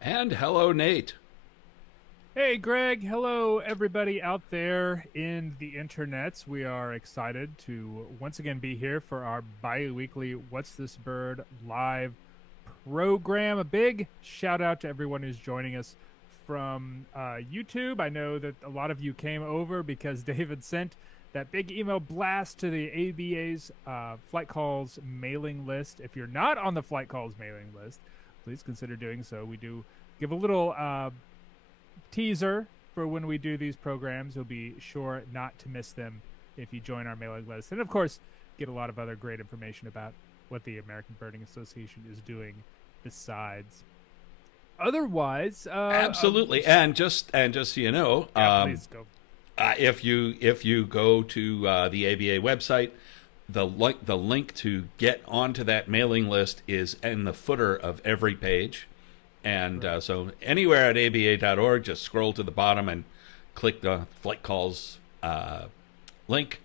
And hello, Nate. Hey, Greg. Hello, everybody out there in the internets. We are excited to once again be here for our bi weekly What's This Bird live program. A big shout out to everyone who's joining us from YouTube. I know that a lot of you came over because David sent that big email blast to the ABA's Flight Calls mailing list. If you're not on the Flight Calls mailing list, please consider doing so. We do give a little teaser for when we do these programs. You'll be sure not to miss them if you join our mailing list. And of course, get a lot of other great information about what the American Birding Association is doing besides. Otherwise, Absolutely, and just so you know, yeah, please go. if you go to the ABA website, the link to get onto that mailing list is in the footer of every page, and Right. so anywhere at aba.org, just scroll to the bottom and click the flight calls link,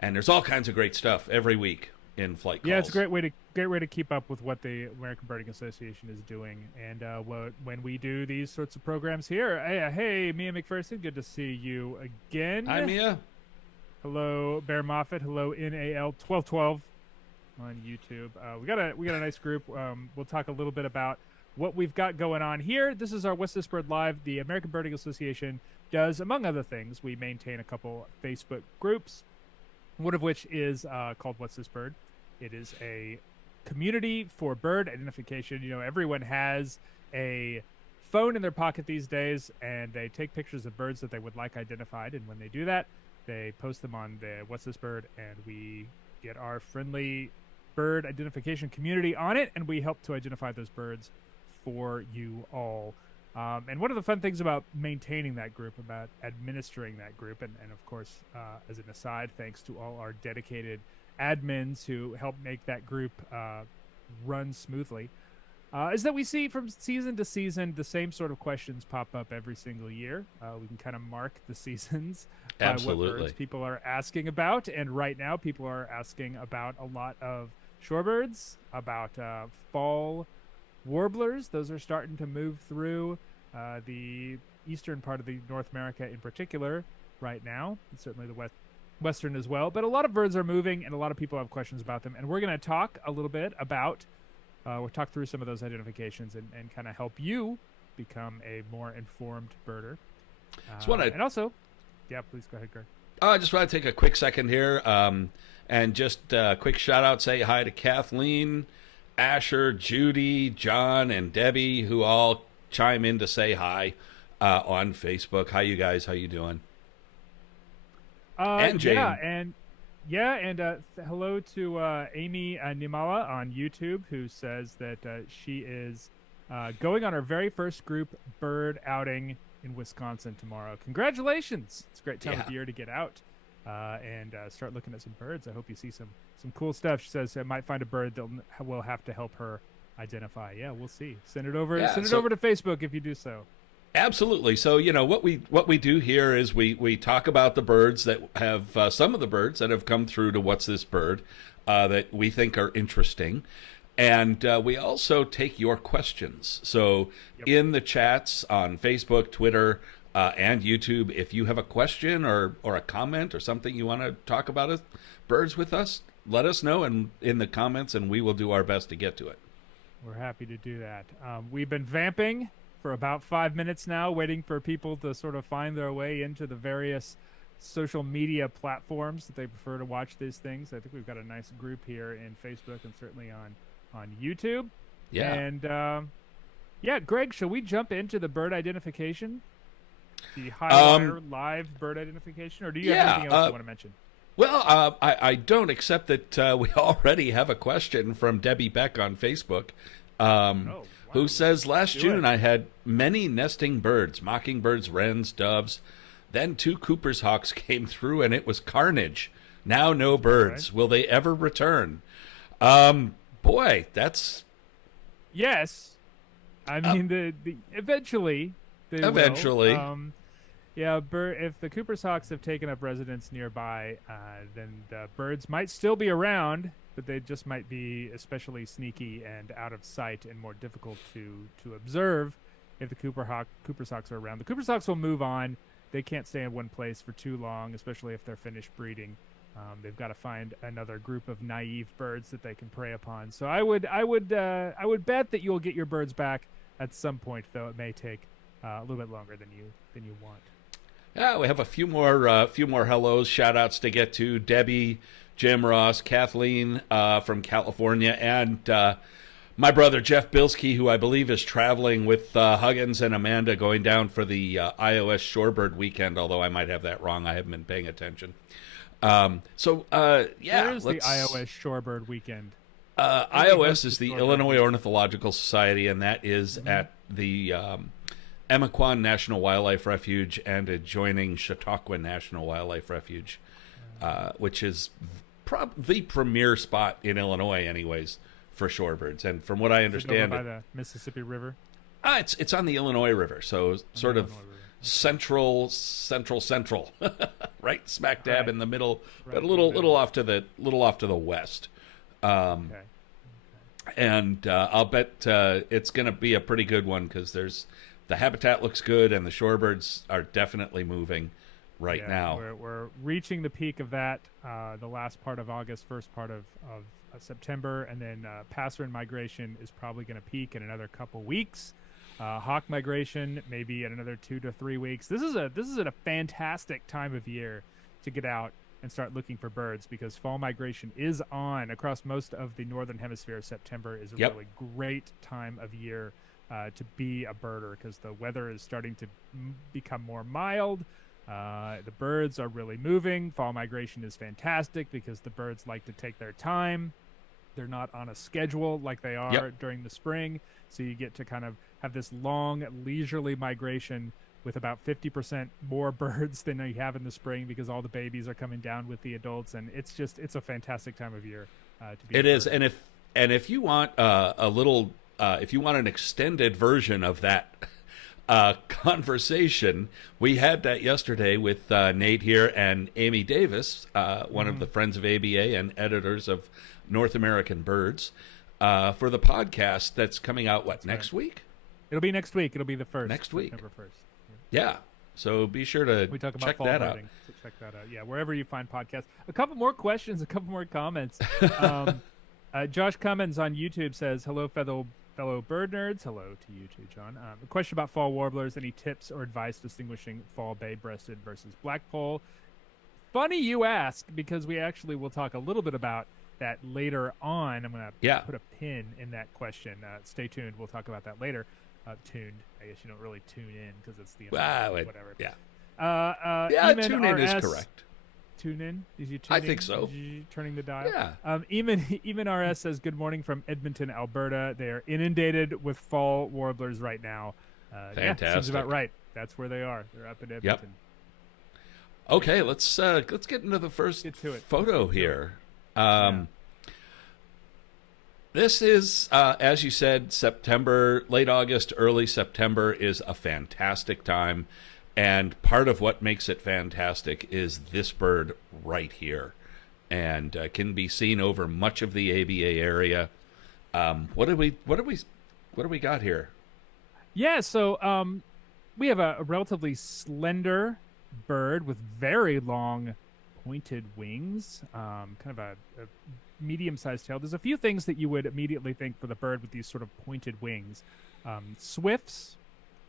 and there's all kinds of great stuff every week in flight Yeah, it's a calls. great way to keep up with what the American Birding Association is doing. And when we do these sorts of programs here, hey, Mia McPherson, good to see you Hi, again. Mia. Hello, Bear Moffat. Hello, NAL 1212 on YouTube. We got a nice group. We'll talk a little bit about what we've got going on here. This is our What's This Bird Live. The American Birding Association does, among other things, we maintain a couple Facebook groups, one of which is called What's This Bird. It is a community for bird identification. You know, everyone has a phone in their pocket these days, and they take pictures of birds that they would like identified. And when they do that, they post them on the What's This Bird, and we get our friendly bird identification community on it, and we help to identify those birds for you all. And one of the fun things about maintaining that group, about administering that group, and of course, as an aside, thanks to all our dedicated admins who help make that group run smoothly, is that we see from season to season the same sort of questions pop up every single year. We can kind of mark the seasons by what birds Absolutely. people are asking about. And right now, people are asking about a lot of shorebirds, about fall warblers. Those are starting to move through the eastern part of the North America in particular right now, and certainly the western as well. But a lot of birds are moving, and a lot of people have questions about them. And we're going to talk a little bit about, we'll talk through some of those identifications and kind of help you become a more informed birder. Just want to And also, yeah, please go ahead, Greg. I just want to take a quick second here, and just a quick shout out, say hi to Kathleen, Asher, Judy, John, and Debbie, who all chime in to say hi on Facebook. Hi, you guys. How you doing? And Yeah, Jane. and hello to Amy Nimala on YouTube, who says that she is going on her very first group bird outing in Wisconsin tomorrow. Congratulations! It's a great time Yeah. of year to get out and start looking at some birds. I hope you see some cool stuff. She says I might find a bird that will have to help her identify. Yeah, we'll see. Send it over. Yeah. Send it So over to Facebook if you do so. absolutely. So what we do here is we talk about the birds that have some of the birds that have come through to What's This Bird that we think are interesting, and we also take your questions. So Yep. in the chats on Facebook, Twitter, and YouTube, if you have a question or a comment or something you want to talk about birds with us, let us know in the comments, and we will do our best to get to it. We're happy to do that. We've been vamping for about 5 minutes now, waiting for people to sort of find their way into the various social media platforms that they prefer to watch these things. I think we've got a nice group here in Facebook and certainly on YouTube. Yeah. And yeah, Greg, shall we jump into the bird identification, the high Um, wire live bird identification, or do you have yeah. anything else you want to mention? Well, I don't, accept that we already have a question from Debbie Beck on Facebook, Oh, who wow. says, last Do it. June I had many nesting birds, mockingbirds, wrens, doves. Then two Cooper's hawks came through and it was carnage. Now no Okay. birds. Will they ever return? Boy, that's Yes. I uh, mean, the eventually they will. eventually. Yeah, if the Cooper's hawks have taken up residence nearby, then the birds might still be around, but they just might be especially sneaky and out of sight and more difficult to observe if the Cooper Hawks are around. The Cooper Hawks will move on. They can't stay in one place for too long, especially if they're finished breeding. They've got to find another group of naive birds that they can prey upon. So I would bet that you'll get your birds back at some point, though it may take a little bit longer than you want. Yeah, we have a few more hellos, shout outs to get to. Debbie, Jim Ross, Kathleen from California, and my brother Jeff Bilski, who I believe is traveling with Huggins and Amanda going down for the iOS Shorebird weekend, although I might have that wrong. I haven't been paying attention. Where is the iOS Shorebird weekend? iOS is the Illinois Ornithological Society, and that is at the Emaquan National Wildlife Refuge and adjoining Chautauqua National Wildlife Refuge, which is the premier spot in Illinois, anyways, for shorebirds. And from what I understand, by the Mississippi River. It's on the Illinois River, so sort of central, right smack dab in the middle, but a little off to the west. Okay. And I'll bet it's going to be a pretty good one because the habitat looks good and the shorebirds are definitely moving right now. We're reaching the peak of that the last part of August, first part of September, and then passerine migration is probably going to peak in another couple weeks. Hawk migration maybe in another 2 to 3 weeks. This is a fantastic time of year to get out and start looking for birds because fall migration is on across most of the northern hemisphere. September is a really great time of year to be a birder because the weather is starting to become more mild. The birds are really moving. Fall migration is fantastic because the birds like to take their time. They're not on a schedule like they are during the spring. So you get to kind of have this long, leisurely migration with about 50% more birds than you have in the spring because all the babies are coming down with the adults. And it's a fantastic time of year to be. It is. And if you want if you want an extended version of that conversation, we had that yesterday with Nate here and Amy Davis, one of the Friends of ABA and editors of North American Birds, for the podcast that's coming out, next week? It'll be next week. It'll be the 1st. Next week. September 1st. Yeah. So be sure to check that out. So check that out. Yeah, wherever you find podcasts. A couple more questions, a couple more comments. Josh Cummins on YouTube says, hello, fellow bird nerds. Hello to you too, John. A question about fall warblers. Any tips or advice distinguishing fall bay-breasted versus blackpoll? Funny you ask, because we actually will talk a little bit about that later on. I'm going to put a pin in that question. Stay tuned. We'll talk about that later. Tuned. I guess you don't really tune in because it's the whatever. Yeah. Tune in is correct. Tune in? Is you tuning? I think so. Turning the dial? Yeah. Eamon RS says, good morning from Edmonton, Alberta. They are inundated with fall warblers right now. Fantastic. Seems about right. That's where they are. They're up in Edmonton. Yep. Okay, let's get into the first photo here. This is, as you said, September, late August, early September is a fantastic time. And part of what makes it fantastic is this bird right here. And can be seen over much of the ABA area. What do we got here? Yeah, so we have a relatively slender bird with very long pointed wings, kind of a medium-sized tail. There's a few things that you would immediately think for the bird with these sort of pointed wings. Swifts,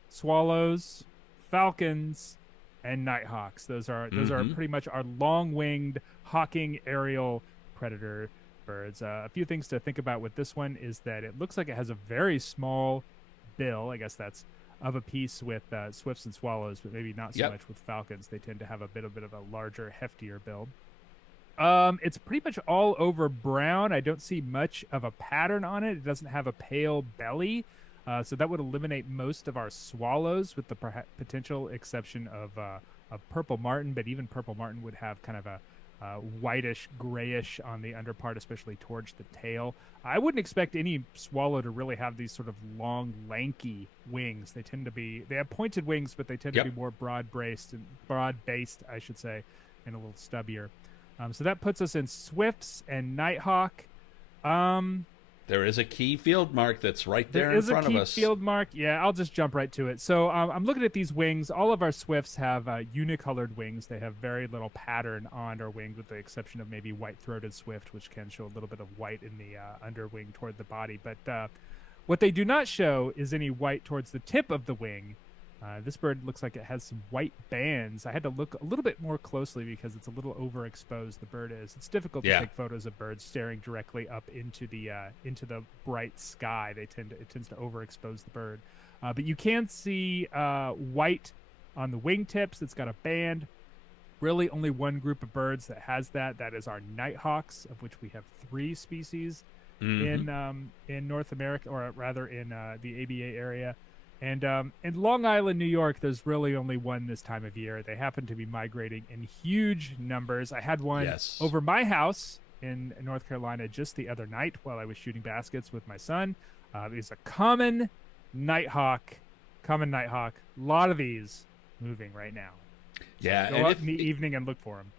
swallows, falcons, and nighthawks. Those are pretty much our long-winged hawking aerial predator birds. A few things to think about with this one is that it looks like it has a very small bill. I guess that's of a piece with swifts and swallows, but maybe not so much with falcons. They tend to have a bit of a larger, heftier bill. It's pretty much all over brown. I don't see much of a pattern on it. It doesn't have a pale belly. So that would eliminate most of our swallows, with the potential exception of purple martin. But even purple martin would have kind of a whitish, grayish on the underpart, especially towards the tail. I wouldn't expect any swallow to really have these sort of long, lanky wings. They have pointed wings, but they tend to be more broad-based, I should say, and a little stubbier. So that puts us in swifts and nighthawk. They're There is a key field mark that's right there There in is a front of key us. field mark. Yeah, I'll just jump right to it. So I'm looking at these wings. All of our swifts have unicolored wings. They have very little pattern on their wings, with the exception of maybe white-throated swift, which can show a little bit of white in the underwing toward the body. But what they do not show is any white towards the tip of the wing. This bird looks like it has some white bands. I had to look a little bit more closely because it's a little overexposed. The bird is. It's difficult to take photos of birds staring directly up into the bright sky. It tends to overexpose the bird. But you can see white on the wingtips. It's got a band. Really, only one group of birds that has that. That is our nighthawks, of which we have 3 species in North America, or rather in the ABA area. And in Long Island, New York, there's really only one this time of year. They happen to be migrating in huge numbers. I had one over my house in North Carolina just the other night while I was shooting baskets with my son. It's a common nighthawk. A lot of these moving right now. Yeah, so go out in the evening and look for them.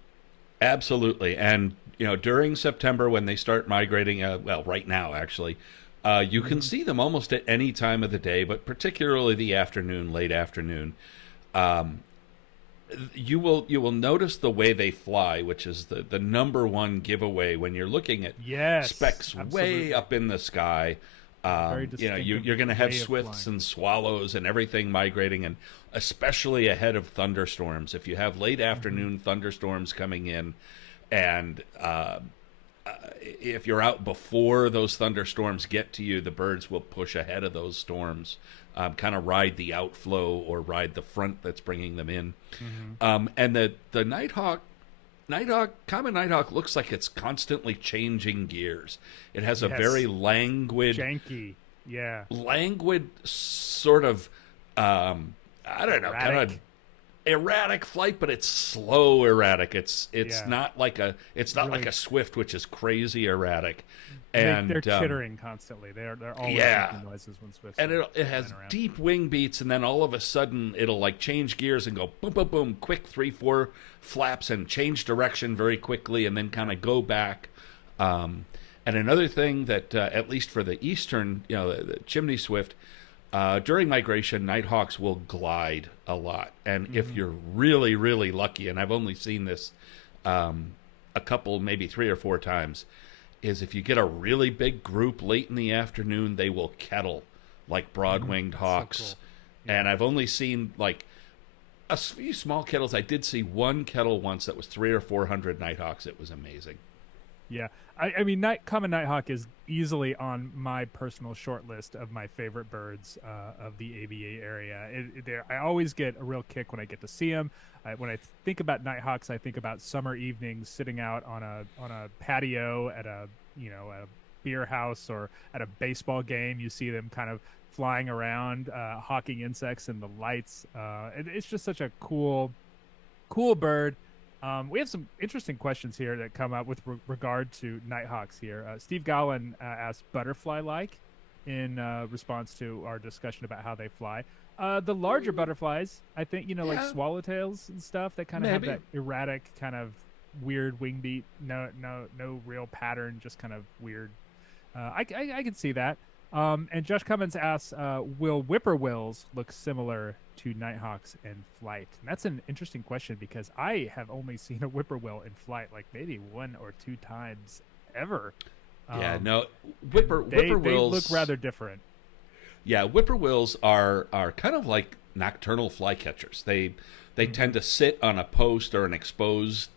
Absolutely. And, during September when they start migrating, right now, actually, you can see them almost at any time of the day, but particularly the afternoon, late afternoon. You will notice the way they fly, which is the number one giveaway when you're looking at specks way up in the sky. You're going to have swifts and swallows and everything migrating, and especially ahead of thunderstorms. If you have late afternoon thunderstorms coming in, and if you're out before those thunderstorms get to you, the birds will push ahead of those storms, kind of ride the outflow or ride the front that's bringing them in. And the common nighthawk looks like it's constantly changing gears. It has a very languid, janky, languid sort of, I don't know, kind of erratic flight, but it's slow erratic. It's not like a like a swift, which is crazy erratic. And they're chittering constantly. They're always making noises when swifts. And it has deep wing beats, and then all of a sudden it'll like change gears and go boom, boom, boom, quick 3-4 flaps and change direction very quickly, and then kind of go back. And another thing that at least for the eastern, the chimney swift. During migration, nighthawks will glide a lot. And if you're really, really lucky, and I've only seen this a couple, maybe 3 or 4 times, is if you get a really big group late in the afternoon, they will kettle like broad-winged hawks. So cool. And I've only seen like a few small kettles. I did see one kettle once that was 300 or 400 nighthawks. It was amazing. Yeah, I mean, common nighthawk is easily on my personal short list of my favorite birds of the ABA area. I always get a real kick when I get to see them. When I think about nighthawks, I think about summer evenings sitting out on a patio at a beer house or at a baseball game. You see them kind of flying around, hawking insects in the lights. It's just such a cool bird. We have some interesting questions here that come up with regard to nighthawks here. Steve Gowan asked butterfly-like in response to our discussion about how they fly. The larger butterflies, I think, like swallowtails and stuff, that kind of have that erratic kind of weird wing beat. No real pattern, just kind of weird. I can see that. And Josh Cummins asks, will whippoorwills look similar to nighthawks in flight? And that's an interesting question because I have only seen a whippoorwill in flight like maybe 1 or 2 times ever. Whippoorwills, they look rather different. Yeah, whippoorwills are kind of like nocturnal flycatchers. They tend to sit on a post or an exposed,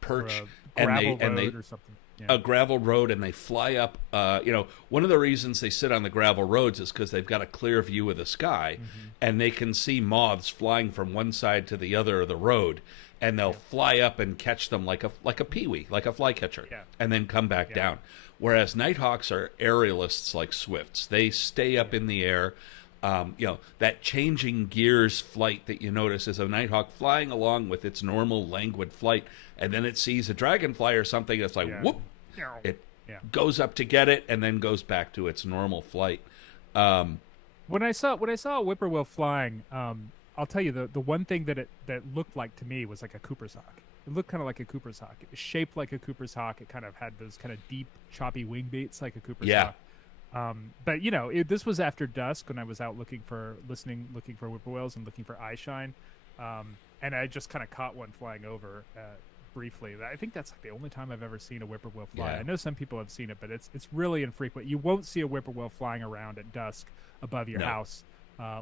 perch, and they or something. A gravel road, and they fly up. One of the reasons they sit on the gravel roads is because they've got a clear view of the sky, and they can see moths flying from one side to the other of the road, and they'll fly up and catch them like a peewee, like a flycatcher, and then come back down. Whereas nighthawks are aerialists like swifts. They stay up in the air. That changing gears flight that you notice is a nighthawk flying along with its normal languid flight, and then it sees a dragonfly or something. It's like whoop, it goes up to get it, and then goes back to its normal flight. When I saw a whippoorwill flying, I'll tell you the one thing that looked like to me was like a Cooper sock. It looked kind of like a Cooper's hawk. It was shaped like a Cooper's hawk. It kind of had those kind of deep, choppy wing beats like a Cooper's hawk. But this was after dusk when I was out looking for whippoorwills and looking for eye shine, and I just kind of caught one flying over briefly. I think that's like the only time I've ever seen a whippoorwill fly. I know some people have seen it, but it's really infrequent. You won't see a whippoorwill flying around at dusk above your house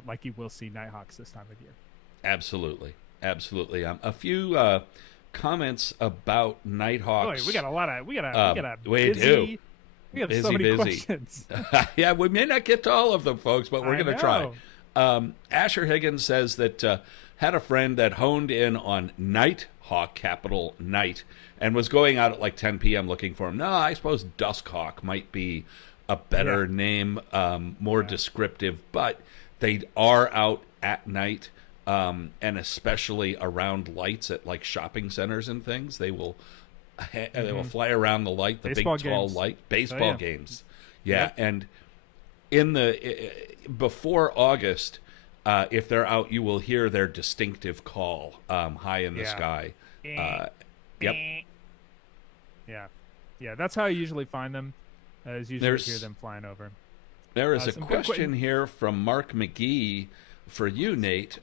like you will see nighthawks this time of year. Absolutely. A few comments about nighthawks. Oh, we got so many questions. Yeah, we may not get to all of them, folks, but we're going to try. Asher Higgins says that had a friend that honed in on Nighthawk, capital Night, and was going out at like 10 p.m. looking for him. No, I suppose Duskhawk might be a better name, more descriptive, but they are out at night, and especially around lights at like shopping centers and things. They will fly around the light, the baseball big tall games. light, baseball games. Yeah, Yep. and in the before August, if they're out, you will hear their distinctive call high in the sky. Yep. Yeah. That's how I usually find them. Is usually hear them flying over. There is a question here from Mark McGee for you, Nate.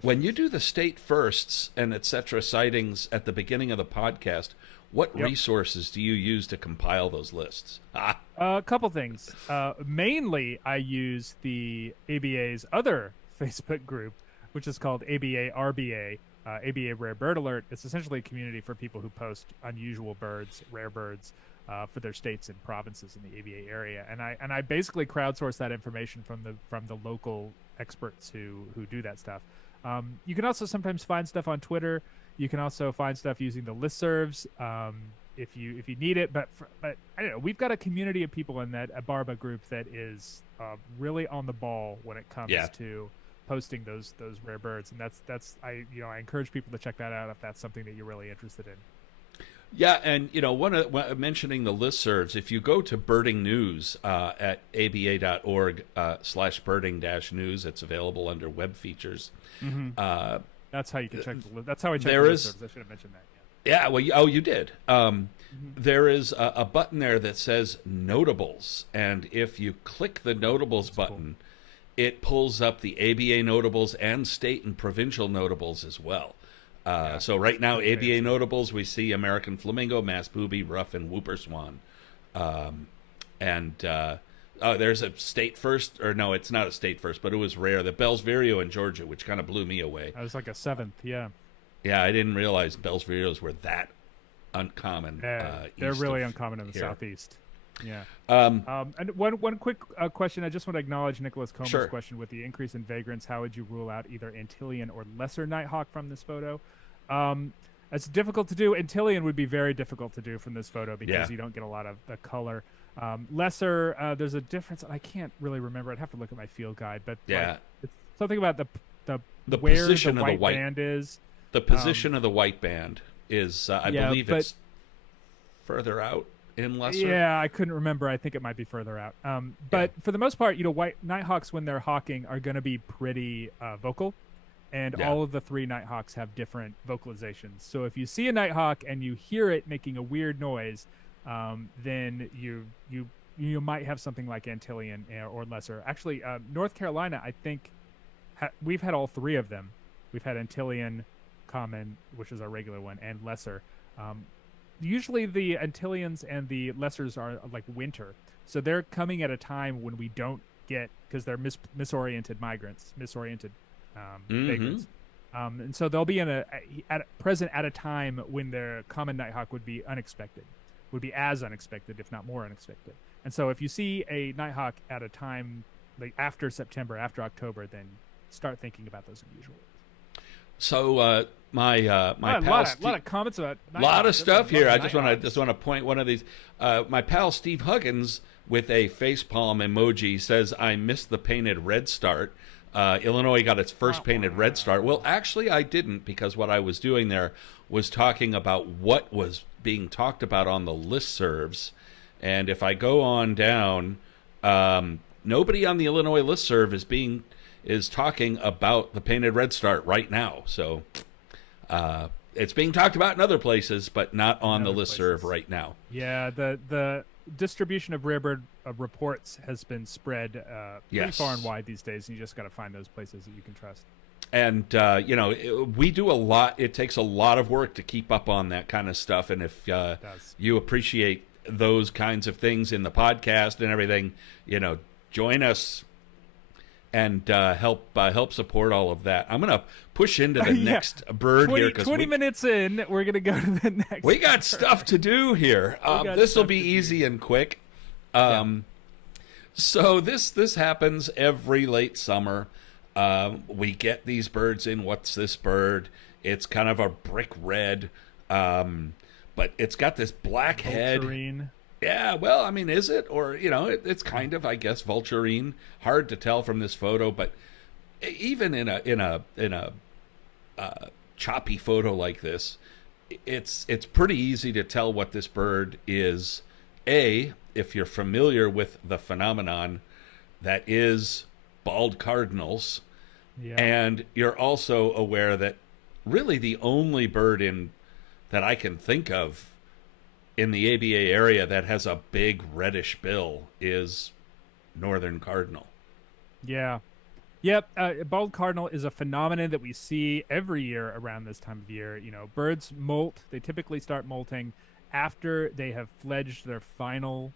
When you do the state firsts and etc. sightings at the beginning of the podcast, what resources do you use to compile those lists? A couple things. Mainly, I use the ABA's other Facebook group, which is called ABA RBA, ABA Rare Bird Alert. It's essentially a community for people who post unusual birds, rare birds, for their states and provinces in the ABA area. And I basically crowdsource that information from the local experts who do that stuff. You can also sometimes find stuff on Twitter. You can also find stuff using the listservs if you need it. But I don't know. We've got a community of people in that Barba group that is really on the ball when it comes to posting those rare birds, and that's I encourage people to check that out if that's something that you're really interested in. Yeah, and mentioning the listservs, if you go to Birding News at aba.org/birding-news, it's available under web features. Mm-hmm. That's how you can check. That's how I check the listservs. I should have mentioned that. Yeah, well, you did. There is a button there that says Notables, and if you click the Notables button, it pulls up the ABA Notables and state and provincial Notables as well. So right now, ABA Notables, we see American Flamingo, Mass Booby, Ruff, and Whooper Swan. There's a state first, or no, it's not a state first, but it was rare. The Bell's Vireo in Georgia, which kind of blew me away. I was like a seventh, yeah. Yeah, I didn't realize Bell's Vireos were that uncommon. They're really uncommon in the southeast. Yeah. And one quick question. I just want to acknowledge Nicholas Comer's question with the increase in vagrants. How would you rule out either Antillean or lesser nighthawk from this photo? It's difficult to do. Antillean would be very difficult to do from this photo because you don't get a lot of the color. Lesser, there's a difference. I can't really remember. I'd have to look at my field guide, but it's something about the where position the white band is. The position of the white band is, I believe, it's further out in lesser. Yeah, I couldn't remember. I think it might be further out. But for the most part, white nighthawks when they're hawking are going to be pretty vocal. And all of the three nighthawks have different vocalizations. So if you see a nighthawk and you hear it making a weird noise, then you might have something like Antillean or lesser. Actually, North Carolina, I think we've had all three of them. We've had Antillean, common, which is our regular one, and lesser. Usually the Antillians and the lessers are like winter, so they're coming at a time when we don't get, because they're misoriented vagrants, and so they'll be present at a time when the common nighthawk would be as unexpected, if not more unexpected. And so if you see a nighthawk at a time like after September, after October, then start thinking about those unusual. So my pal, a lot of comments about a lot of stuff here. I just want to point one of these. My pal Steve Huggins with a facepalm emoji says, "I missed the painted Redstart. Illinois got its first painted Redstart." Well, actually, I didn't, because what I was doing there was talking about what was being talked about on the listservs. And if I go on down, nobody on the Illinois listserv is talking about the painted Redstart right now. So it's being talked about in other places, but not on the other listserv places. right now. Yeah, the distribution of rare bird reports has been spread pretty Yes. far and wide these days, and you just got to find those places that you can trust. And we do a lot. It takes a lot of work to keep up on that kind of stuff. And if does. you appreciate those kinds of things in the podcast and everything, join us and help support all of that. I'm gonna push into the Yeah. next bird 20, here because 20 minutes in, we're gonna go to the next. we got stuff to do here. This will be easy and quick. So this happens every late summer. We get these birds in. What's this bird? It's kind of a brick red, but it's got this black head. Vulturine. Yeah, well, I mean, is it? Or, it's kind of, I guess, vulturine. Hard to tell from this photo, but even in a choppy photo like this, it's pretty easy to tell what this bird is. If you're familiar with the phenomenon that is bald cardinals, and you're also aware that really the only bird that I can think of in the ABA area that has a big reddish bill is northern cardinal. Yeah. Yep. Bald cardinal is a phenomenon that we see every year around this time of year. Birds molt. They typically start molting after they have fledged their final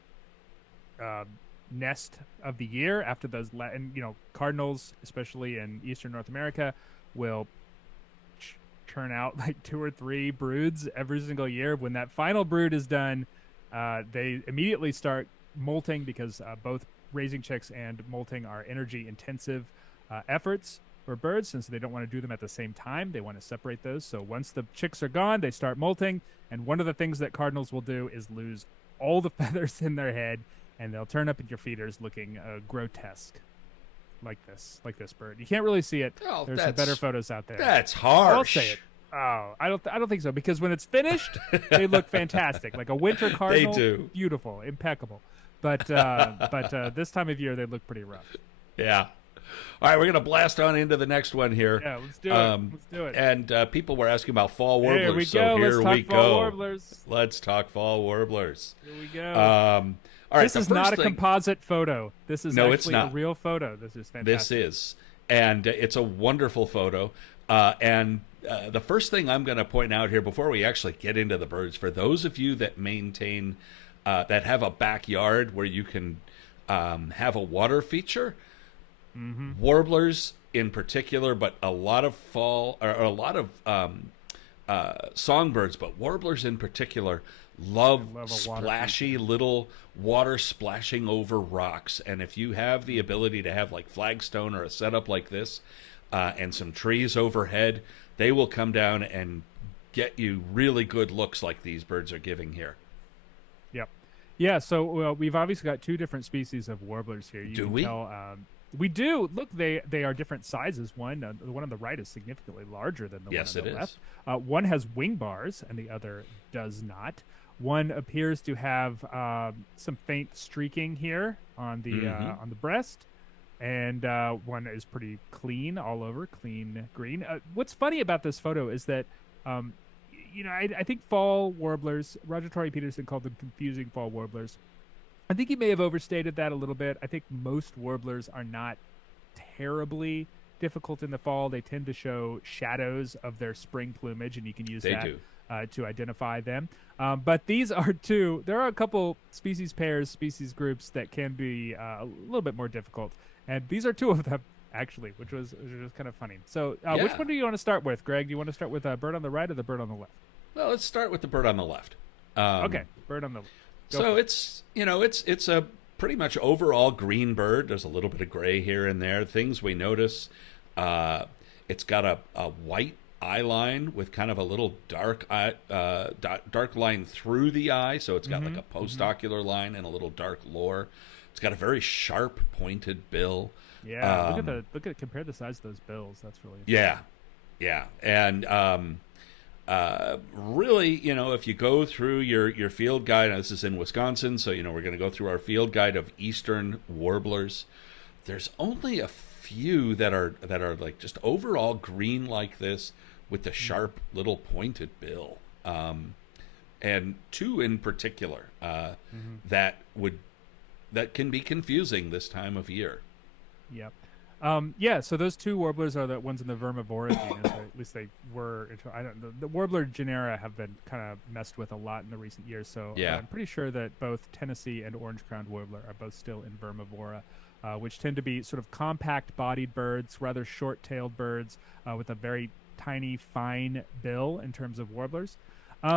nest of the year. After those, and cardinals, especially in eastern North America, will turn out like 2 or 3 broods every single year. When that final brood is done, they immediately start molting because both raising chicks and molting are energy intensive efforts for birds, since they don't want to do them at the same time. They want to separate those. So once the chicks are gone, they start molting, and one of the things that cardinals will do is lose all the feathers in their head, and they'll turn up at your feeders looking grotesque. Like this bird. You can't really see it. Oh, There's some better photos out there. That's harsh. I'll say it. Oh, I don't think so, because when it's finished, they look fantastic. Like a winter cardinal, They do. Beautiful, impeccable. But this time of year, they look pretty rough. Yeah. All right, we're gonna blast on into the next one here. Yeah, let's do it. Let's do it. And people were asking about fall warblers. Here we so go. here Let's we talk fall go. warblers. Let's talk fall warblers. Here we go. All right, this is not a composite photo. This is it's actually not. a real photo. This is fantastic. This is, and it's a wonderful photo. And the first thing I'm going to point out here before we actually get into the birds, for those of you that maintain, that have a backyard where you can have a water feature, warblers in particular, but a lot of songbirds, but warblers in particular love splashy little water splashing over rocks. And if you have the ability to have like flagstone or a setup like this, and some trees overhead, they will come down and get you really good looks like these birds are giving here. Yep. Yeah, so we've obviously got 2 different species of warblers here. Do we? We do. Look, they are different sizes. The one on the right is significantly larger than the one on the left. One has wing bars, and the other does not. One appears to have some faint streaking here on the breast, and one is pretty clean all over, clean green. What's funny about this photo is that, I think fall warblers, Roger Torrey Peterson called them confusing fall warblers. I think he may have overstated that a little bit. I think most warblers are not terribly difficult in the fall. They tend to show shadows of their spring plumage, and you can use that to identify them. But these are 2. There are a couple species pairs, species groups that can be a little bit more difficult. And these are 2 of them, actually, which was kind of funny. So which one do you want to start with, Greg? Do you want to start with the bird on the right or the bird on the left? Well, let's start with the bird on the left. Okay, bird on the left. So it's it's a pretty much overall green bird. There's a little bit of gray here and there. Things we notice, it's got a white eye line with kind of a little dark line through the eye. So it's got like a postocular line and a little dark lore. It's got a very sharp pointed bill. Yeah, compare the size of those bills. That's really yeah, and really, if you go through your field guide, now this is in Wisconsin, so we're going to go through our field guide of eastern warblers. There's only a few that are like just overall green like this with the sharp little pointed bill. And two in particular that can be confusing this time of year. Yep. So those two warblers are the ones in the Vermivora genus, or at least they were. The warbler genera have been kind of messed with a lot in the recent years, so I'm pretty sure that both Tennessee and orange-crowned warbler are both still in Vermivora, which tend to be sort of compact-bodied birds, rather short-tailed birds with a very tiny, fine bill in terms of warblers.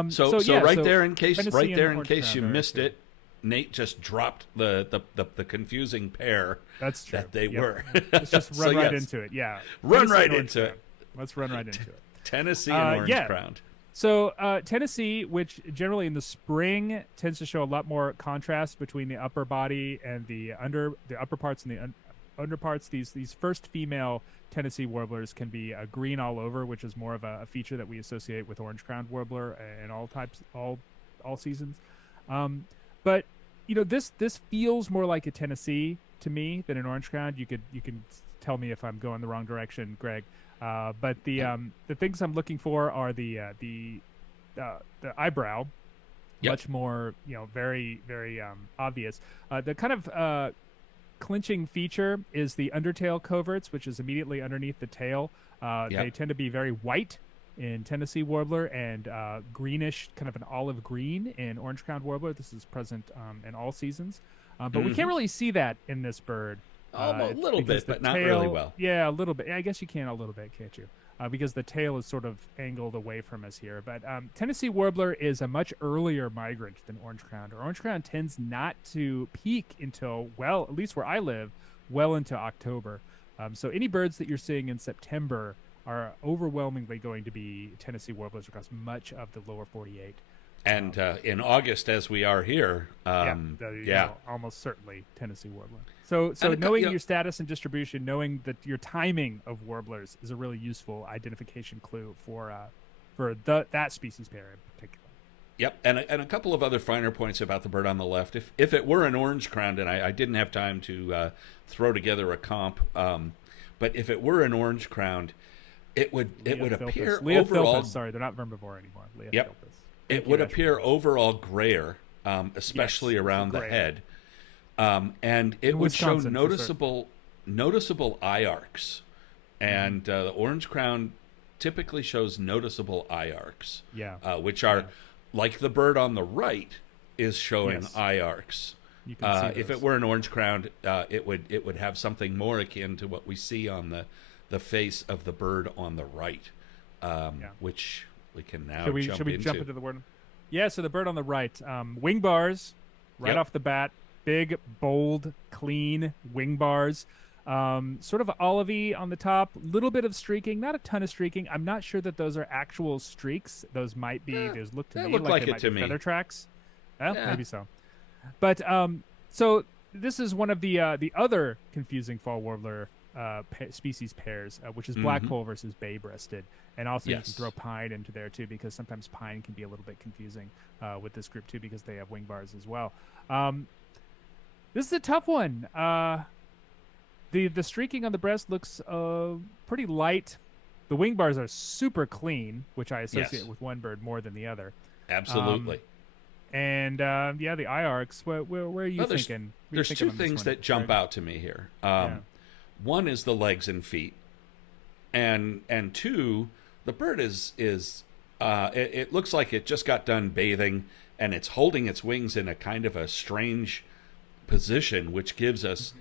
So there, in case you missed it, Nate just dropped the confusing pair. That's true. That they were. Let's just run into it. Yeah, run right into it. Let's run right into it. Tennessee and orange crowned. So Tennessee, which generally in the spring tends to show a lot more contrast between the upper body and the upper parts and the underparts. These first female Tennessee warblers can be green all over, which is more of a feature that we associate with orange-crowned warbler and all types, all seasons. But this feels more like a Tennessee to me than an orange-crowned. You can tell me if I'm going the wrong direction, Greg. But the things I'm looking for are the eyebrow, much more very very obvious. The kind of clinching feature is the undertail coverts, which is immediately underneath the tail. They tend to be very white in Tennessee warbler and greenish, kind of an olive green in orange-crowned warbler. This is present in all seasons, but we can't really see that in this bird. A little bit, but not really well. Yeah, a little bit. I guess you can a little bit, can't you? Because the tail is sort of angled away from us here. But Tennessee warbler is a much earlier migrant than orange-crowned. Orange-crowned tends not to peak until, well, at least where I live, well into October. So any birds that you're seeing in September are overwhelmingly going to be Tennessee warblers across much of the lower 48. And in August, as we are here, almost certainly Tennessee warbler. So knowing your status and distribution, knowing that your timing of warblers is a really useful identification clue for that species pair in particular. Yep, and a couple of other finer points about the bird on the left. If it were an orange-crowned, and I didn't have time to throw together a comp, but if it were an orange-crowned, it would appear overall. Sorry, they're not Vermivora anymore. It would appear overall grayer, especially around the head, and it would show noticeable eye arcs, and the orange-crowned typically shows noticeable eye arcs, which are like the bird on the right is showing eye arcs. You can see if it were an orange-crowned, it would have something more akin to what we see on the face of the bird on the right, which we can now jump into. Should we jump into the word? Yeah, so the bird on the right, wing bars, off the bat, big, bold, clean wing bars, sort of olivey on the top, little bit of streaking, not a ton of streaking. I'm not sure that those are actual streaks. Those might be. Those look to me like it to me. Feather tracks. Maybe so. But so this is one of the other confusing fall warbler species pairs, which is blackpoll versus bay-breasted, and also you can throw pine into there too, because sometimes pine can be a little bit confusing with this group too, because they have wing bars as well. This is a tough one. The streaking on the breast looks pretty light. The wing bars are super clean, which I associate with one bird more than the other. Absolutely. And the eye arcs. Where are you thinking? There's two things that jump out to me here. One is the legs and feet, and two, the bird is it looks like it just got done bathing, and it's holding its wings in a kind of a strange position, which gives us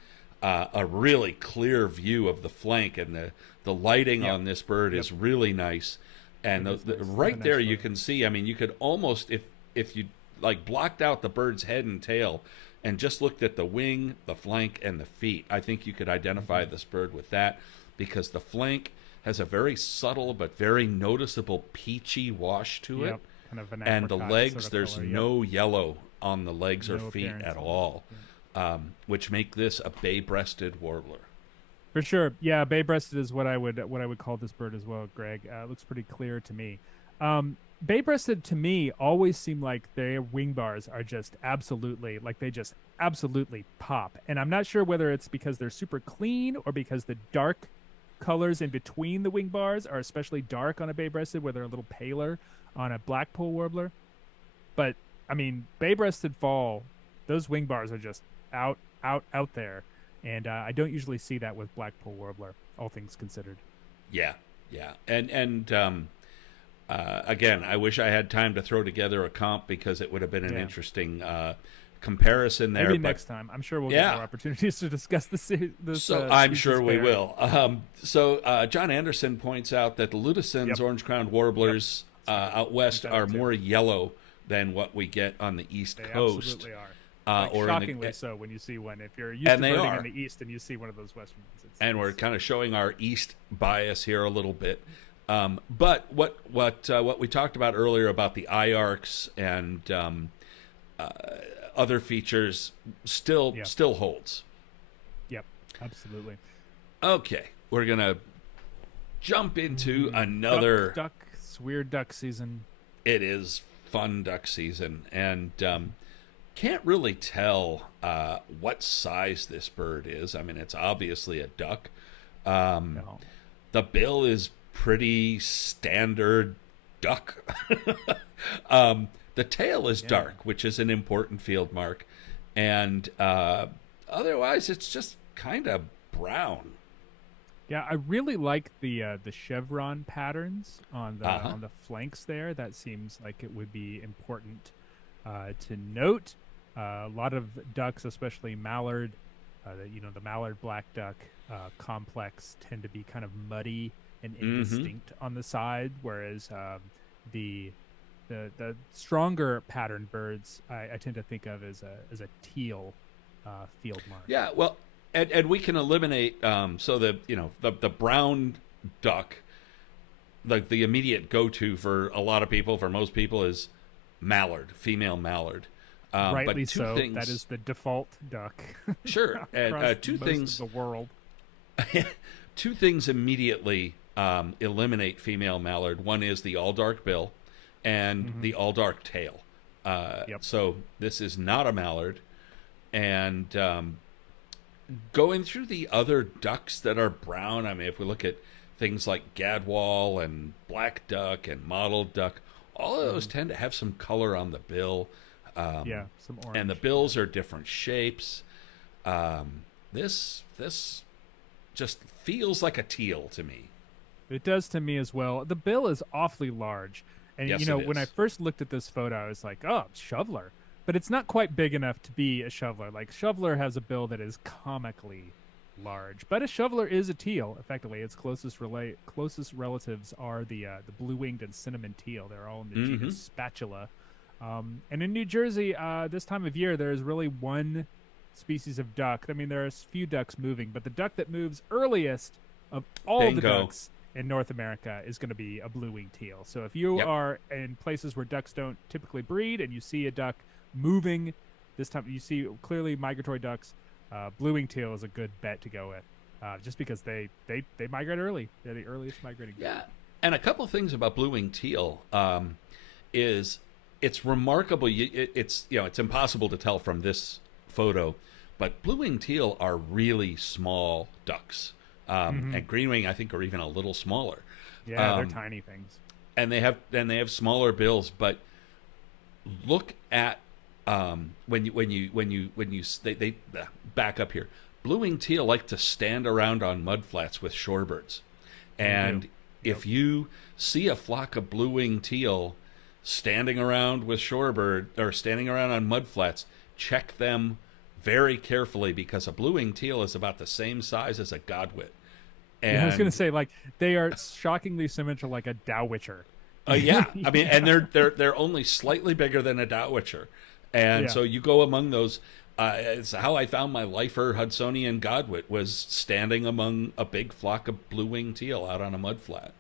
a really clear view of the flank, and the lighting on this bird is really nice. And right there you can see. I mean, you could almost, if you like blocked out the bird's head and tail and just looked at the wing, the flank, and the feet, I think you could identify this bird with that, because the flank has a very subtle but very noticeable peachy wash to it. Kind of an and the legs, sort of there's color, no yellow on the legs or feet at appearance all, which make this a bay-breasted warbler. For sure. Yeah, bay-breasted is what I would call this bird as well, Greg. It looks pretty clear to me. Bay-breasted to me always seem like their wing bars are just absolutely pop. And I'm not sure whether it's because they're super clean or because the dark colors in between the wing bars are especially dark on a bay-breasted, where they're a little paler on a blackpoll warbler. But I mean, bay-breasted fall, those wing bars are just out there, and I don't usually see that with blackpoll warbler, all things considered. Yeah, and again, I wish I had time to throw together a comp, because it would have been an interesting comparison there. Maybe next time. I'm sure we'll get more opportunities to discuss this. So I'm sure we will. So John Anderson points out that the Ludicens, orange-crowned warblers out west, are more yellow than what we get on the East Coast. Absolutely are. Or shockingly so when you see one. If you're used to birding in the East and you see one of those western ones. And we're kind of showing our East bias here a little bit. But what we talked about earlier about the eye arcs and other features still holds. Yep, absolutely. Okay, we're gonna jump into another weird duck season. It is fun duck season, and can't really tell what size this bird is. I mean, it's obviously a duck. No. The bill is pretty standard duck. The tail is dark, which is an important field mark, and otherwise it's just kind of brown. Yeah, I really like the chevron patterns on the flanks there. That seems like it would be important to note. A lot of ducks, especially mallard, the mallard black duck complex, tend to be kind of muddy and indistinct on the side, whereas the stronger patterned birds I tend to think of as a teal field mark. Yeah, well, and we can eliminate so the brown duck, like the immediate go-to for a lot of people, for most people, is mallard, female mallard. Rightly but so. Things, that is the default duck. Sure, and two things. Of the world. Two things immediately eliminate female mallard. One is the all dark bill, and the all dark tail. So this is not a mallard. And going through the other ducks that are brown, I mean, if we look at things like gadwall and black duck and mottled duck, all of those tend to have some color on the bill. Some orange. And the bills are different shapes. This just feels like a teal to me. It does to me as well. The bill is awfully large. And, when I first looked at this photo, I was like, oh, shoveler. But it's not quite big enough to be a shoveler. Like, shoveler has a bill that is comically large. But a shoveler is a teal, effectively. Its closest relatives are the blue-winged and cinnamon teal. They're all in the genus Spatula. And in New Jersey, this time of year, there's really one species of duck. I mean, there are a few ducks moving, but the duck that moves earliest of all the ducks in North America is going to be a blue-winged teal. So if you are in places where ducks don't typically breed and you see a duck moving, this time you see clearly migratory ducks, blue-winged teal is a good bet to go with, just because they migrate early. They're the earliest migrating. Yeah, and a couple things about blue-winged teal is it's remarkable. It's impossible to tell from this photo, but blue-winged teal are really small ducks. And green-wing, I think, are even a little smaller. Yeah, they're tiny things. And they have smaller bills. But look at when they back up here. Blue-winged teal like to stand around on mudflats with shorebirds, and if you see a flock of blue-winged teal standing around with shorebird or standing around on mudflats, check them very carefully, because a blue-winged teal is about the same size as a godwit. And I was going to say, like, they are shockingly symmetrical, like a dowitcher. Yeah, I mean, and they're only slightly bigger than a dowitcher, and so you go among those. It's how I found my lifer Hudsonian godwit, was standing among a big flock of blue-winged teal out on a mudflat.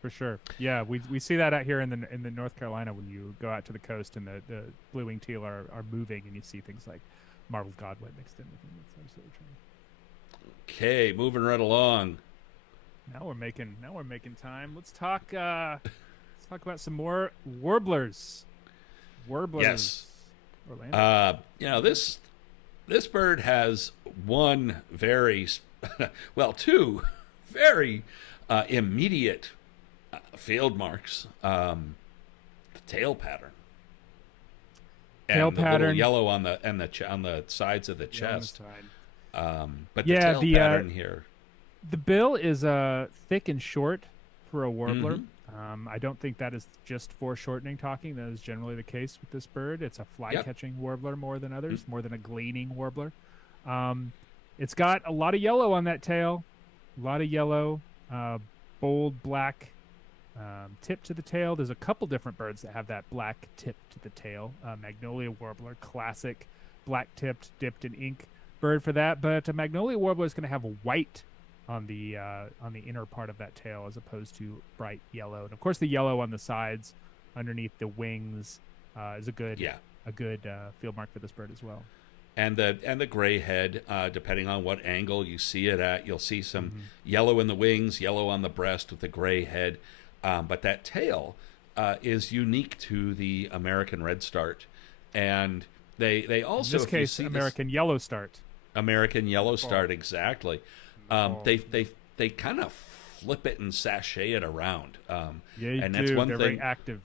For sure. Yeah, we see that out here in the North Carolina when you go out to the coast and the blue-winged teal are moving, and you see things like marbled godwit mixed in with them. It's absolutely true. Okay, moving right along. Now we're making time. Let's talk about some more warblers. Yes. Orlando. This bird has one very well, two very immediate field marks. The tail pattern. Tail and the pattern. little yellow on the on the sides of the chest. But Yeah, the tail pattern here. The bill is thick and short for a warbler. Mm-hmm. I don't think that is just for shortening talking. That is generally the case with this bird. It's a fly-catching warbler more than others, more than a gleaning warbler. It's got a lot of yellow on that tail, a lot of yellow, bold black tip to the tail. There's a couple different birds that have that black tip to the tail. Magnolia warbler, classic black-tipped, dipped in ink bird for that. But a magnolia warbler is going to have a white on the inner part of that tail as opposed to bright yellow. And of course, the yellow on the sides, underneath the wings, is a good field mark for this bird as well. And the gray head, depending on what angle you see it at, you'll see some yellow in the wings, yellow on the breast with the gray head. But that tail is unique to the American redstart, and they also, in this case, American yellow start. American yellow start, exactly. They kind of flip it and sashay it around. And that's one They're thing. Very active.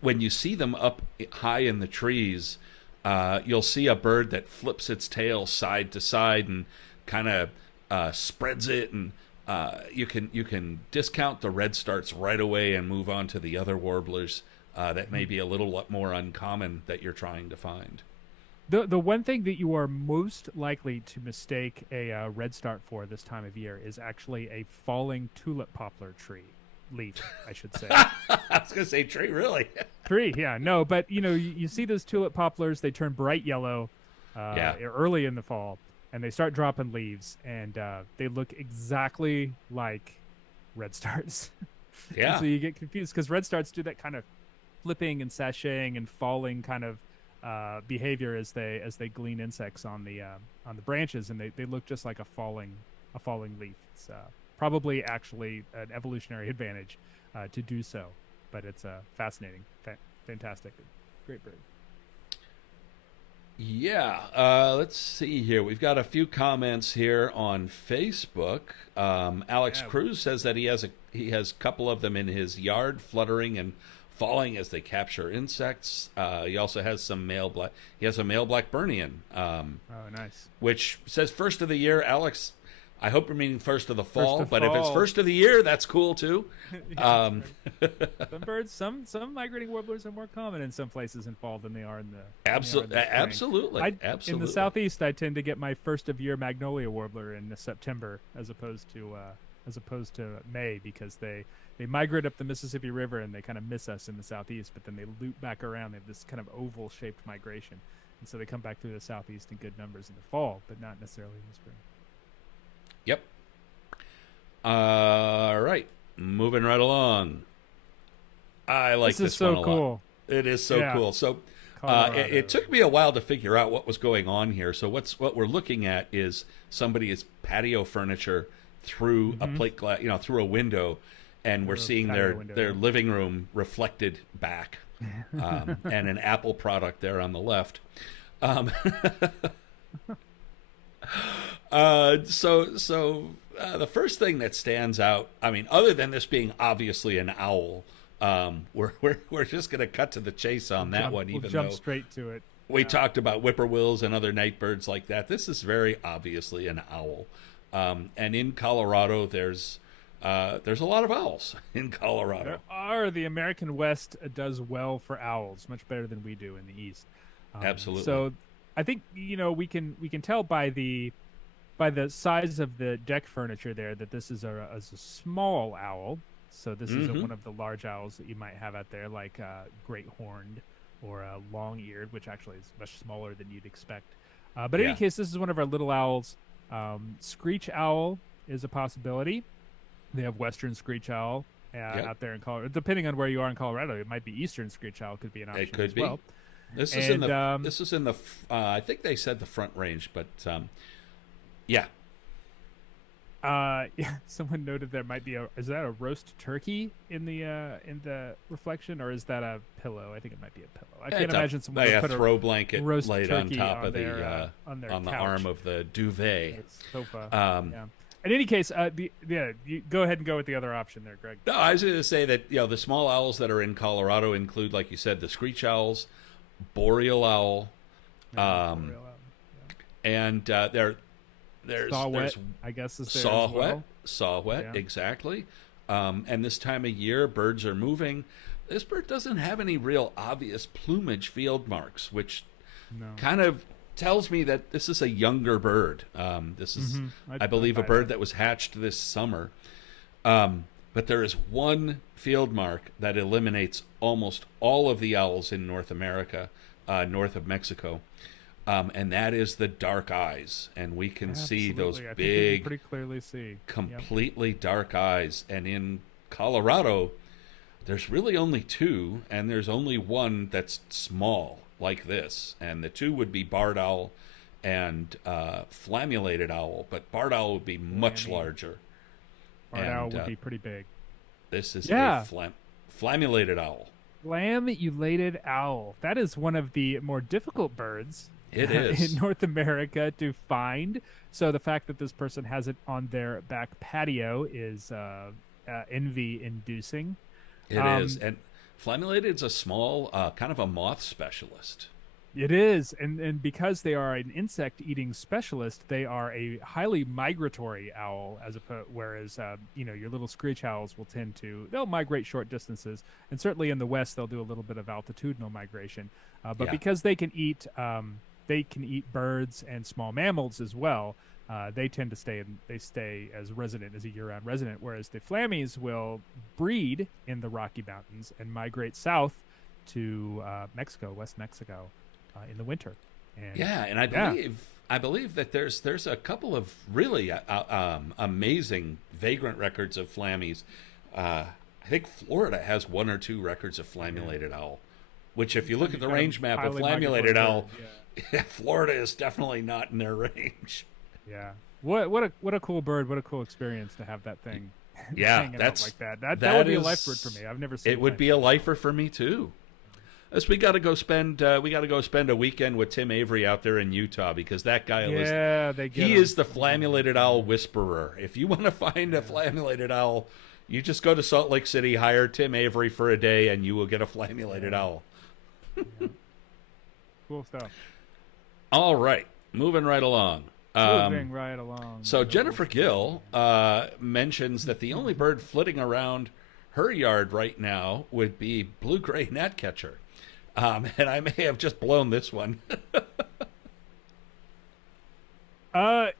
When you see them up high in the trees, you'll see a bird that flips its tail side to side and kind of spreads it, and you can discount the redstarts right away and move on to the other warblers that may be a little more uncommon that you're trying to find. The one thing that you are most likely to mistake a redstart for this time of year is actually a falling tulip poplar leaf, I should say. I was going to say tree, really? Tree, yeah. No, but you see those tulip poplars, they turn bright yellow early in the fall, and they start dropping leaves, and they look exactly like redstarts. Yeah. So you get confused because redstarts do that kind of flipping and sashaying and falling kind of behavior as they glean insects on the branches, and they look just like a falling leaf. It's probably actually an evolutionary advantage to do so, but it's fascinating, fantastic, great bird. Yeah, let's see here. We've got a few comments here on Facebook. Alex Cruz says that he has a couple of them in his yard, fluttering and falling as they capture insects. He also has some male black. He has a male Blackburnian. Oh, nice. Which says first of the year. Alex, I hope you're meaning first of the fall. But fall. if it's first of the year, that's cool too. Some birds, some migrating warblers are more common in some places in fall than they are in the absolutely. In the southeast, I tend to get my first of year magnolia warbler in September as opposed to May, because they migrate up the Mississippi River and they kind of miss us in the southeast, but then they loop back around. They have this kind of oval shaped migration, and so they come back through the southeast in good numbers in the fall, but not necessarily in the spring. Yep. All right, moving right along. I like this one a lot. Cool. It is so cool. So it took me a while to figure out what was going on here. So what we're looking at is somebody's patio furniture through a plate glass, through a window, and we're seeing their living room reflected back, and an Apple product there on the left. So the first thing that stands out, I mean, other than this being obviously an owl, we're just going to cut to the chase on that one. We'll jump straight to it. We talked about whippoorwills and other night birds like that. This is very obviously an owl. And in Colorado, there's a lot of owls in Colorado. The American West does well for owls, much better than we do in the East. Absolutely. So I think we can tell by the size of the deck furniture there that this is a small owl. So this isn't one of the large owls that you might have out there, like great horned or long-eared, which actually is much smaller than you'd expect. But in any case, this is one of our little owls. Screech owl is a possibility. They have western screech owl out there in Colorado. Depending on where you are in Colorado, it might be eastern screech owl could be an option. It could as be. Well. This is in the I think they said the Front Range, but yeah. Yeah, someone noted there might be is that a roast turkey in the reflection, or is that a pillow? I think it might be a pillow. I can't imagine someone would a put a throw blanket roast laid on turkey top of on their on the couch, arm of the duvet. their sofa. Um, Yeah. In any case, you go ahead and go with the other option there, Greg. No, I was going to say that the small owls that are in Colorado include, like you said, the screech owls, boreal owl, Real, and there's Saw-whet, I guess, is there as well. Saw-whet, Yeah. exactly. And this time of year, birds are moving. This bird doesn't have any real obvious plumage field marks, which No. kind of tells me that this is a younger bird. This is, I believe, a bird that was hatched this summer. But there is one field mark that eliminates almost all of the owls in North America, north of Mexico. And that is the dark eyes, and we can see those Absolutely. I think you big, can pretty clearly see. completely dark eyes. And in Colorado, there's really only two, and there's only one that's small like this, and the two would be barred owl and flammulated owl, but barred owl would be much larger. Barred owl would be pretty big. This is Yeah. a flammulated owl. Flammulated owl. That is one of the more difficult birds It is. in North America to find. So the fact that this person has it on their back patio is envy-inducing. It is. And flammulated is a small, kind of a moth specialist. It is, and because they are an insect-eating specialist, they are a highly migratory owl. Whereas your little screech owls will they'll migrate short distances, and certainly in the west they'll do a little bit of altitudinal migration. But because they can eat birds and small mammals as well. They tend to stay as a year-round resident, whereas the flammies will breed in the Rocky Mountains and migrate south to Mexico, West Mexico, in the winter. And I believe that there's a couple of really amazing vagrant records of flammies. I think Florida has one or two records of flammulated owl, which if you look at the range map of flammulated owl, Florida is definitely not in their range. Yeah. What a cool bird. What a cool experience to have that thing. Yeah, hanging that's out like that. That would be a life bird for me. I've never seen it. Would be a lifer for me too. As we got to go spend a weekend with Tim Avery out there in Utah, because that guy is the flammulated owl whisperer. If you want to find a flammulated owl, you just go to Salt Lake City, hire Tim Avery for a day, and you will get a flammulated owl. Yeah. Cool stuff. All right, moving right along. So Jennifer Gill mentions that the only bird flitting around her yard right now would be blue-gray gnatcatcher. And I may have just blown this one. Funny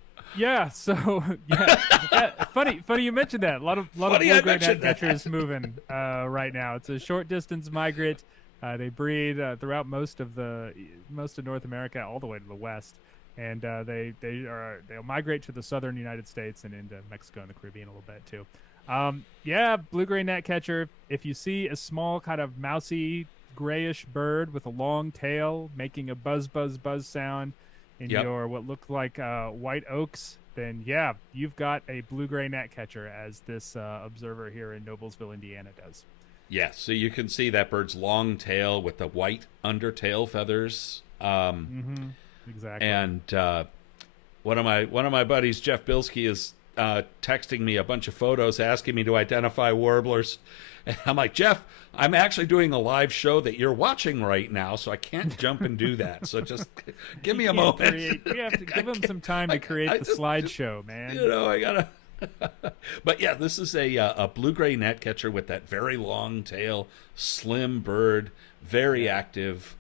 you mentioned that. A lot of blue-gray gnatcatchers moving right now. It's a short distance migrant. They breed throughout most of North America, all the way to the west, and they'll migrate to the southern United States and into Mexico and the Caribbean a little bit too. Blue-gray gnatcatcher. If you see a small kind of mousy grayish bird with a long tail making a buzz buzz buzz sound in your what look like white oaks, then you've got a blue-gray gnatcatcher, as this observer here in Noblesville, Indiana does. Yes, so you can see that bird's long tail with the white undertail feathers. Exactly. And one of my buddies, Jeff Bilski, is texting me a bunch of photos asking me to identify warblers. And I'm like, Jeff, I'm actually doing a live show that you're watching right now, so I can't jump and do that. So just give me a moment. We have to give him some time to create the slideshow, man. I gotta. But this is a blue-gray gnatcatcher with that very long tail, slim bird, very active,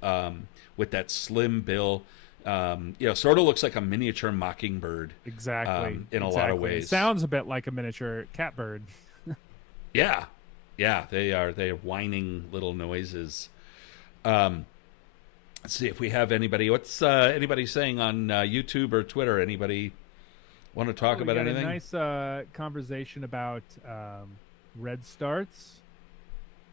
with that slim bill. Sort of looks like a miniature mockingbird. Exactly. In a lot of ways. It sounds a bit like a miniature catbird. Yeah, they are whining little noises. Let's see if we have anybody. What's anybody saying on YouTube or Twitter? Anybody want to talk about anything? A nice conversation about Redstarts.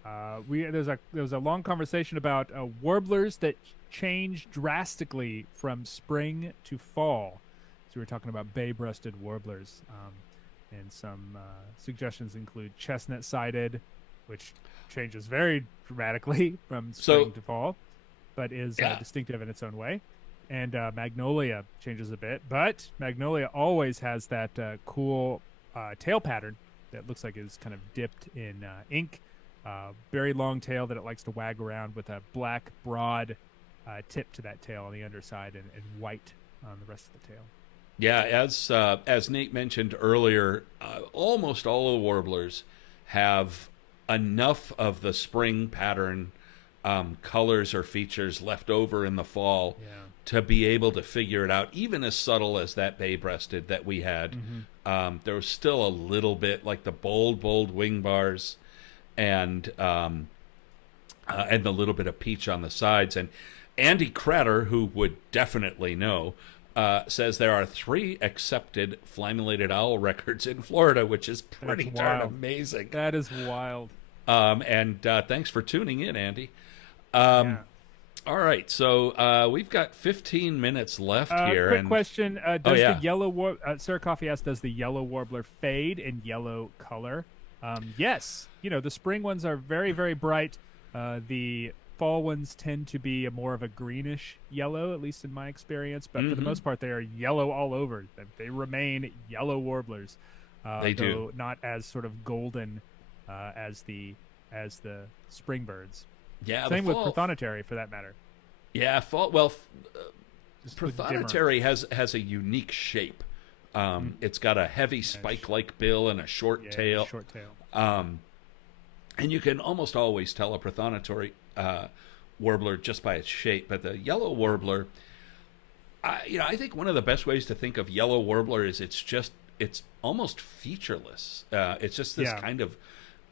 There was a long conversation about warblers that change drastically from spring to fall. So we were talking about bay-breasted warblers. And some suggestions include chestnut-sided, which changes very dramatically from spring to fall, but is distinctive in its own way. And magnolia changes a bit, but magnolia always has that cool tail pattern that looks like it's kind of dipped in ink. Very long tail that it likes to wag around with a black, broad tip to that tail on the underside and white on the rest of the tail. Yeah, as Nate mentioned earlier, almost all the warblers have enough of the spring pattern colors or features left over in the fall to be able to figure it out. Even as subtle as that bay-breasted that we had, there was still a little bit like the bold wing bars and the little bit of peach on the sides. And Andy Cratter, who would definitely know, says there are 3 accepted Flammulated Owl records in Florida, which is pretty darn amazing. That is wild. And thanks for tuning in, Andy. All right, so we've got 15 minutes left here. Quick question: does the yellow Sarah Coffee asked, does the yellow warbler fade in yellow color? Yes. The spring ones are very, very bright. The fall ones tend to be more of a greenish yellow, at least in my experience. But for the most part, they are yellow all over. They remain yellow warblers. They do, not as sort of golden as the spring birds. Yeah. Same with Prothonotary, for that matter. Yeah. Prothonotary has a unique shape. It's got a heavy spike-like bill and a short tail. And you can almost always tell a Prothonotary warbler just by its shape. But the yellow warbler, I think one of the best ways to think of yellow warbler is it's almost featureless. It's just this kind of,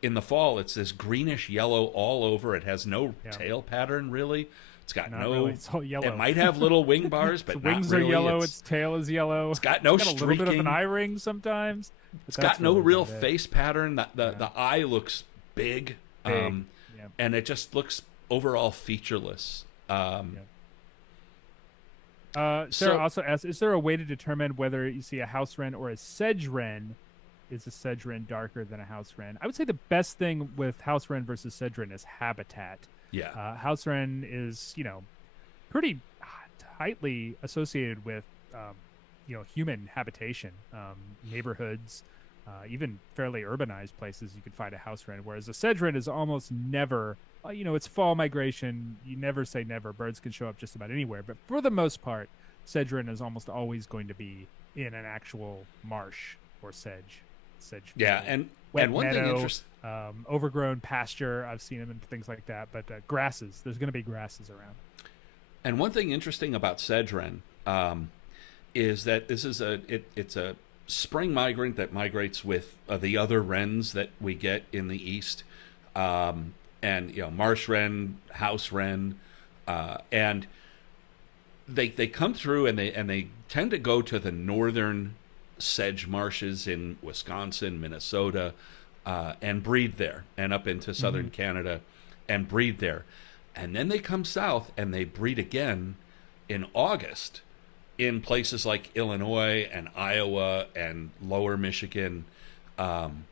in the fall, it's this greenish yellow all over. It has no tail pattern, really. It's got really. It's all yellow. It might have little wing bars, but its wings not really. are yellow. Its tail is yellow. It's got no streaking. A little bit of an eye ring sometimes. It's got no real face pattern. The eye looks big. And it just looks overall featureless. Sarah also asks, is there a way to determine whether you see a house wren or a sedge wren? Is a sedge wren darker than a house wren? I would say the best thing with house wren versus sedge wren is habitat. Yeah. House wren is, pretty tightly associated with, human habitation, neighborhoods, even fairly urbanized places. You could find a house wren, whereas a sedge wren is almost never. It's fall migration. You never say never. Birds can show up just about anywhere, but for the most part, sedge wren is almost always going to be in an actual marsh or sedge. Yeah, and wet one meadow, thing interesting, overgrown pasture. I've seen them and things like that. But grasses. There's going to be grasses around. And one thing interesting about sedge wren is that this is it's a spring migrant that migrates with the other wrens that we get in the east, and marsh wren, house wren, and they come through and they tend to go to the northern sedge marshes in Wisconsin, Minnesota, and breed there, and up into southern Canada and breed there. And then they come south and they breed again in August in places like Illinois and Iowa and lower Michigan. And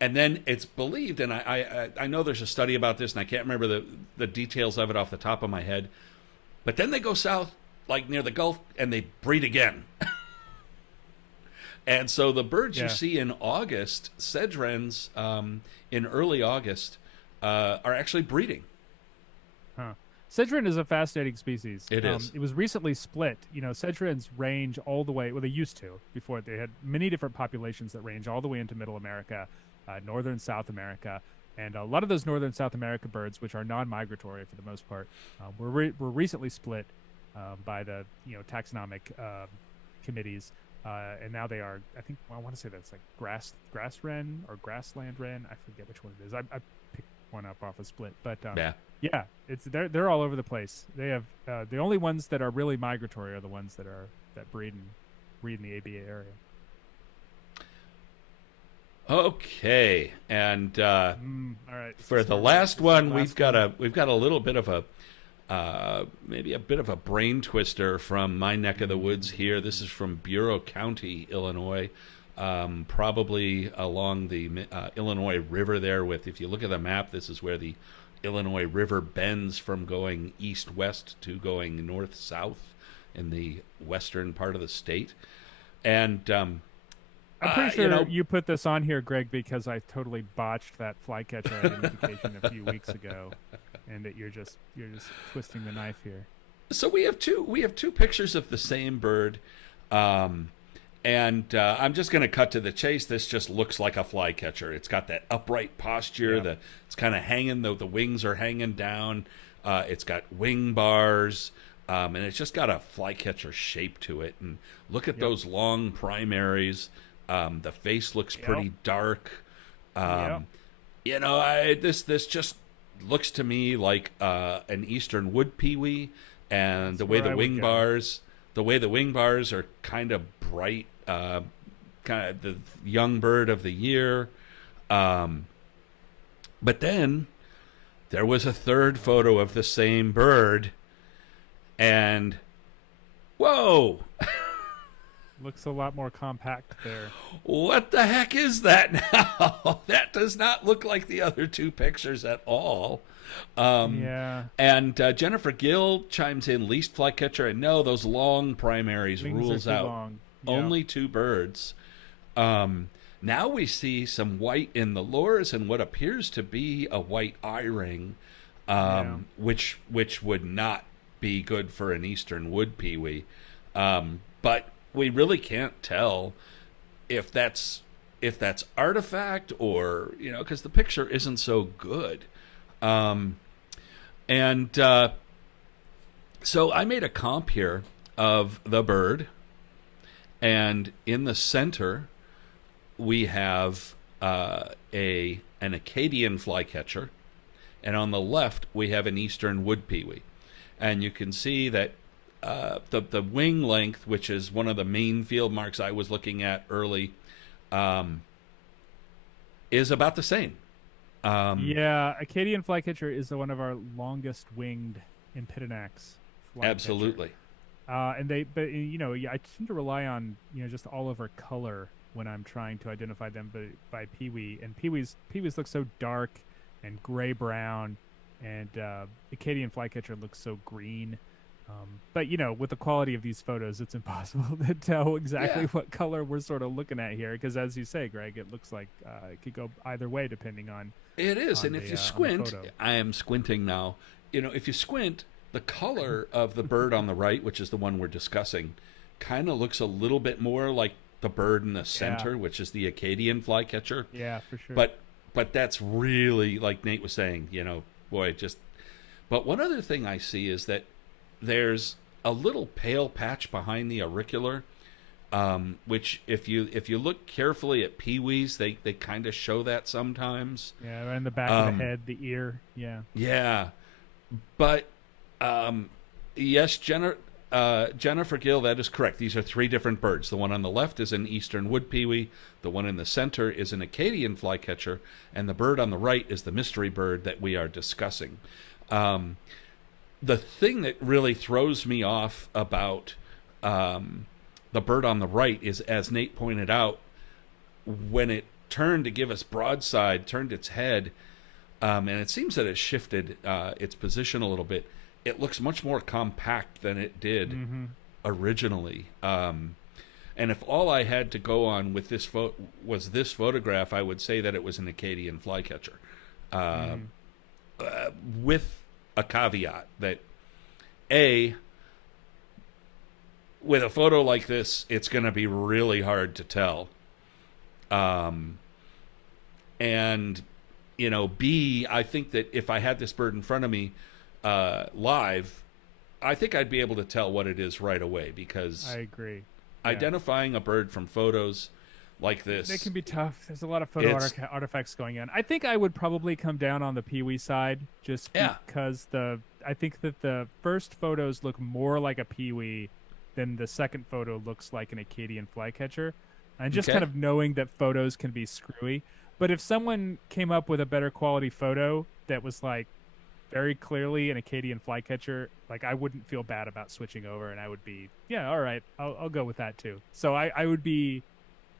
then it's believed, and I know there's a study about this, and I can't remember the details of it off the top of my head, but then they go south, like near the Gulf, and they breed again. And so the birds you see in August, sedge wrens in early August, are actually breeding. Huh. Sedge wren is a fascinating species. It is. It was recently split. Sedge wrens range all the way. Well, they used to before. They had many different populations that range all the way into Middle America, Northern South America, and a lot of those Northern South America birds, which are non-migratory for the most part, were recently split by the taxonomic committees. And now they are, I think, I want to say that's like grass wren or grassland wren. I forget which one it is. I picked one up off a split, but they're all over the place. They have the only ones that are really migratory are the ones that breed in the ABA area. Okay, and all right. For the last one, we've got a little bit of a maybe a bit of a brain twister from my neck of the woods here. This is from Bureau County, Illinois. probably along the Illinois River there. With, if you look at the map, this is where the Illinois River bends from going east-west to going north-south in the western part of the state. And I'm pretty sure you put this on here, Greg, because I totally botched that Flycatcher identification a few weeks ago, and that you're just twisting the knife here. So we have two pictures of the same bird, and I'm just going to cut to the chase. This just looks like a flycatcher. It's got that upright posture. Yeah. It's kind of hanging, though the wings are hanging down. It's got wing bars, and it's just got a flycatcher shape to it. And look at those long primaries. The face looks pretty dark. You know, this just looks to me like an eastern wood pewee, and the way the wing bars are kind of bright, kind of the young bird of the year. But then there was a third photo of the same bird, and whoa. Looks a lot more compact there. What the heck is that now? That does not look like the other two pictures at all. And Jennifer Gill chimes in, least flycatcher, and no, those long primaries Wings rules out. Long. Yeah. Only two birds. Now we see some white in the lures and what appears to be a white eye ring, which would not be good for an eastern wood pewee. But we really can't tell if that's artifact or, you know, because the picture isn't so good. So I made a comp here of the bird, and in the center we have an Acadian flycatcher, and on the left we have an eastern wood pewee, and you can see that the wing length, which is one of the main field marks I was looking at early, is about the same. Acadian flycatcher is one of our longest winged Impidinax flycatcher. Absolutely. I tend to rely on, just all over color when I'm trying to identify them by pewee. And peewees look so dark and gray brown, and Acadian flycatcher looks so green. But with the quality of these photos, it's impossible to tell exactly what color we're sort of looking at here, because as you say, Greg, it looks like it could go either way depending on it is. And if you squint, I am squinting now. If you squint, the color of the bird on the right, which is the one we're discussing, kind of looks a little bit more like the bird in the center, which is the Acadian flycatcher. Yeah, for sure. But that's really, like Nate was saying, But one other thing I see is that there's a little pale patch behind the auricular, which if you look carefully at peewees, they kind of show that sometimes. Yeah, right in the back of the head, the ear. Yeah. Yeah, but yes, Jennifer Gill, that is correct. These are three different birds. The one on the left is an eastern wood pewee. The one in the center is an Acadian flycatcher, and the bird on the right is the mystery bird that we are discussing. The thing that really throws me off about the bird on the right is, as Nate pointed out, when it turned to give us broadside, turned its head, and it seems that it shifted its position a little bit. It looks much more compact than it did originally. And if all I had to go on with this was this photograph, I would say that it was an Acadian flycatcher, with a caveat that, with a photo like this, it's going to be really hard to tell. And, B, I think that if I had this bird in front of me live, I think I'd be able to tell what it is right away, because I agree. Identifying a bird from photos like this, it can be tough. There's a lot of photo artifacts going on. I think I would probably come down on the pewee side, just because I think that the first photos look more like a pewee than the second photo looks like an Acadian flycatcher. And just kind of knowing that photos can be screwy. But if someone came up with a better quality photo that was like very clearly an Acadian flycatcher, like I wouldn't feel bad about switching over, and I would be, all right, I'll go with that too. So I would be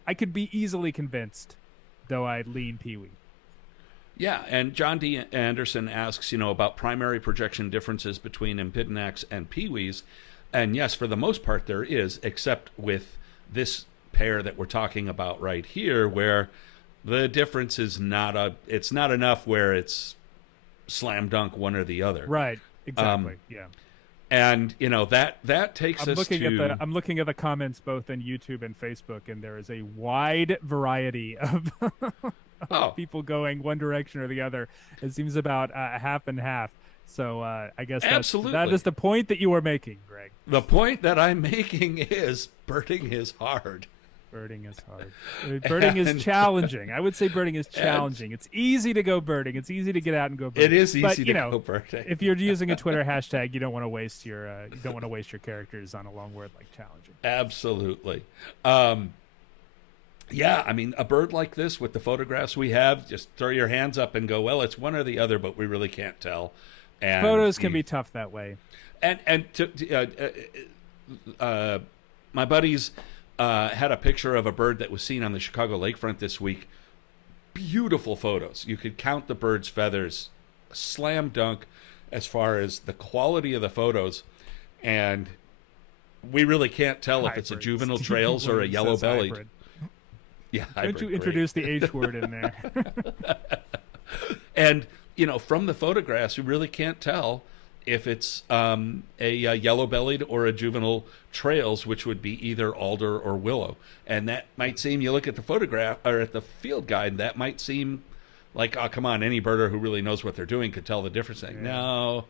I could be easily convinced, though I lean Pee-wee. Yeah, and John D. Anderson asks, about primary projection differences between Empidonax and Pee-wees. And yes, for the most part there is, except with this pair that we're talking about right here, where the difference is it's not enough where it's slam dunk one or the other. Right, exactly, yeah. And, that takes us to... I'm looking at the comments both on YouTube and Facebook, and there is a wide variety of people going one direction or the other. It seems about half and half. So I guess that is the point that you were making, Greg. The point that I'm making is birding is hard. Birding is hard. Birding is challenging. I would say birding is challenging. It's easy to go birding. It's easy to get out and go birding. It is easy to go birding. If you're using a Twitter hashtag, you don't want to waste your characters on a long word like challenging. Absolutely. Yeah, I mean, a bird like this with the photographs we have, just throw your hands up and go, well, it's one or the other, but we really can't tell. And photos can be tough that way. And my buddies had a picture of a bird that was seen on the Chicago lakefront this week. Beautiful photos. You could count the bird's feathers. Slam dunk as far as the quality of the photos. And we really can't tell if it's a juvenile trails or a yellow-bellied. Yeah, don't you introduce the H word in there? And, from the photographs, you really can't tell if it's a yellow-bellied or a juvenile trails, which would be either alder or willow. And that might seem, you look at the photograph or at the field guide, that might seem like, oh, come on, any birder who really knows what they're doing could tell the difference. Like, no,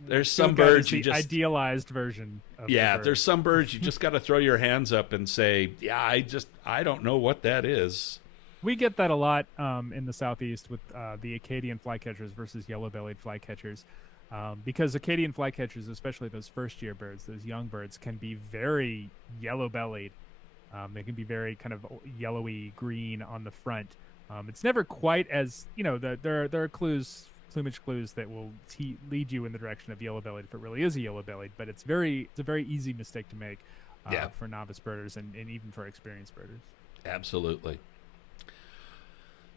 there's some birds you just idealized version. Of there's some birds you just got to throw your hands up and say, yeah, I don't know what that is. We get that a lot in the southeast with the Acadian flycatchers versus yellow-bellied flycatchers. Because Acadian flycatchers, especially those first-year birds, those young birds, can be very yellow-bellied. They can be very kind of yellowy green on the front. It's never quite as, there are plumage clues that will lead you in the direction of yellow-bellied if it really is a yellow-bellied, but it's a very easy mistake to make for novice birders and even for experienced birders. Absolutely.